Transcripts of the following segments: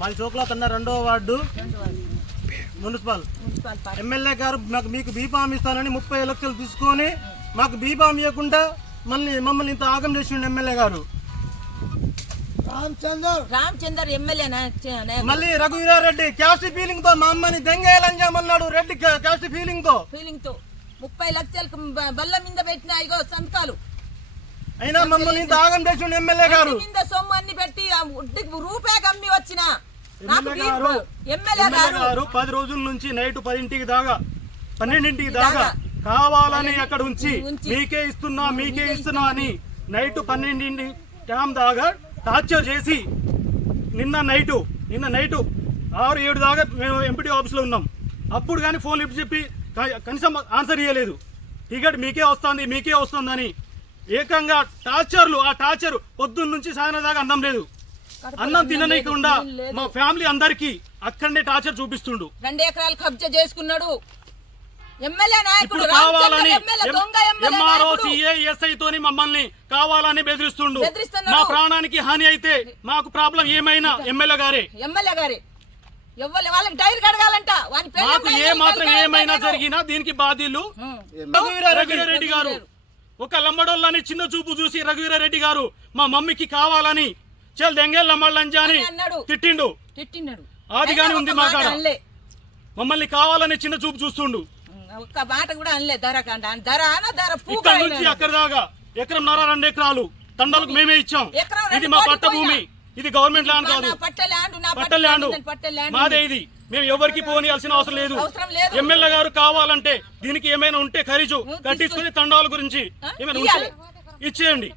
మాది చోకులతండ 2వ ward municipal MLA గారు మీకు బీఫామ్ ఇస్తానని 30 లక్షలు తీసుకొని మాకు బీఫామ్ ఇవ్వకుండా మమ్మల్ని ఇంత ఆగం చేసిండు ఎమ్మెల్యే గారు. రామచందర్ ఎమ్మెల్యే మళ్ళీ రఘువీరారెడ్డి క్యాస్ట్ ఫీలింగ్ తో మా అమ్మని దెంగేయాలన్నాడు. రెడ్డి క్యాస్ట్ ఫీలింగ్ తో 30 లక్షలకు బల్ల మీద పెట్టిన ఇగో సంతకాలు అయినా మమ్మల్ని ఇంత ఆగం చేసిండు ఎమ్మెల్యే గారు. సొమ్ము అన్ని పెట్టి రూపాయి కమ్మి వచ్చిన ఎమ్మెల్యే గారు 10 రోజుల నుంచి నైట్ 10 దాకా 12 దాకా కావాలని అక్కడ ఉంచి మీకే ఇస్తున్నా అని నైట్ 12 టైం దాకా టార్చర్ చేసి నిన్న నైట్ 6-7 దాకా మేము ఎంపీటీ ఆఫీస్లో ఉన్నాం. అప్పుడు కానీ ఫోన్ లిఫ్ట్ చెప్పి కనీసం ఆన్సర్ ఇవ్వలేదు. టికెట్ మీకే వస్తుందని ఏకంగా టార్చర్లు. ఆ టార్చర్ పొద్దున్న నుంచి సాయంత్రం దాకా అన్నం లేదు, అన్నం తిననీయకుండా మా ఫ్యామిలీ అందరికి అక్కడనే టార్చర్ చూపిస్తుండు. 2 ఎకరాలు కబ్జా చేసుకున్నాడు ఎమ్మెల్యే నాయకుడు. కావాలని ఎంఆర్ఓ సిఏ ఎస్ఐ తోని మమ్మల్ని కావాలని బెదిరిస్తుండు. మా ప్రాణానికి హాని అయితే మాకు ప్రాబ్లం ఏమైనా ఎమ్మెల్యే గారే వాళ్ళకి డైరీ కడగాలంట. మాకు ఏ మాత్రం ఏమైనా జరిగినా దీనికి బాధ్యులు రఘువీరారెడ్డి గారు. ఒక లంబడోళ్ళని చిన్న చూపు చూసి రఘువీరారెడ్డి గారు మా మమ్మీకి కావాలని చెల్ దెంగే లంబళ్ళంజా అని తిట్టిండు. ఆదిగాని ఉంది మా కాడ. మమ్మల్ని కావాలని చిన్న చూపు చూస్తుండు. ఒక్క మాట కూడా అనలే. ధర ఇక్కడ నుంచి అక్కడ దాకా 1.5 ఎకరం 2 ఎకరాలు తండాలకు మేమే ఇచ్చాం. ఇది మా పట్ట భూమి, ఇది గవర్నమెంట్ ల్యాండ్ కాదు, పట్ట ల్యాండ్ మాదే. ఇది మేము ఎవరికి పోనీయాల్సిన అవసరం లేదు. ఎమ్మెల్యే గారు కావాలంటే దీనికి ఏమైనా ఉంటే ఖరీజు కట్టించుకుని తండాల గురించి ఏమైనా ఉంటే ఇచ్చేయండి.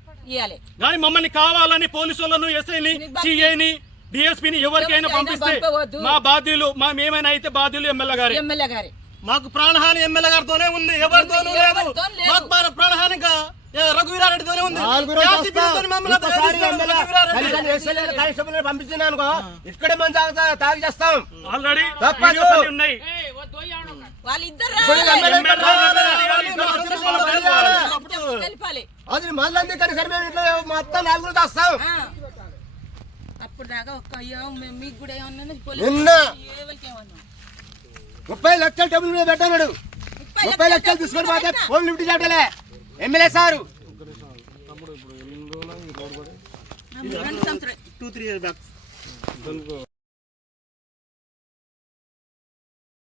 కానీ మమ్మల్ని కావాలని పోలీసు వాళ్ళను ఎస్ఐని సిఐని డిఎస్పీని ఎవరికైనా పంపిస్తే మా బాధ్యులు మేమైనా అయితే బాధ్యులు ఎమ్మెల్యే గారి. మాకు ప్రాణహాని ఎమ్మెల్యే గారితోనే ఉంది, ఎవరితోనూ లేదు. మాకు ప్రాణహాని రఘువీరారెడ్డితోనే ఉంది. పంపించినాను ఇక్కడే మనం తాగి చేస్తాం. ఆల్రెడీ ఉన్నాయి. అది మళ్ళీ కానీ సరే మేము ఇట్లా మొత్తం 4 వస్తాం. అప్పుడు దాకా మీకు కూడా నిన్న 30 లక్షలు టేబుల్ మీద పెట్టాడు. 30 లక్షలు తీసుకొని పోతే ఫోన్ లిఫ్ట్ చేయటలే ఎమ్మెల్యే సారు. 2 సంవత్సరాలు 2-3 years back.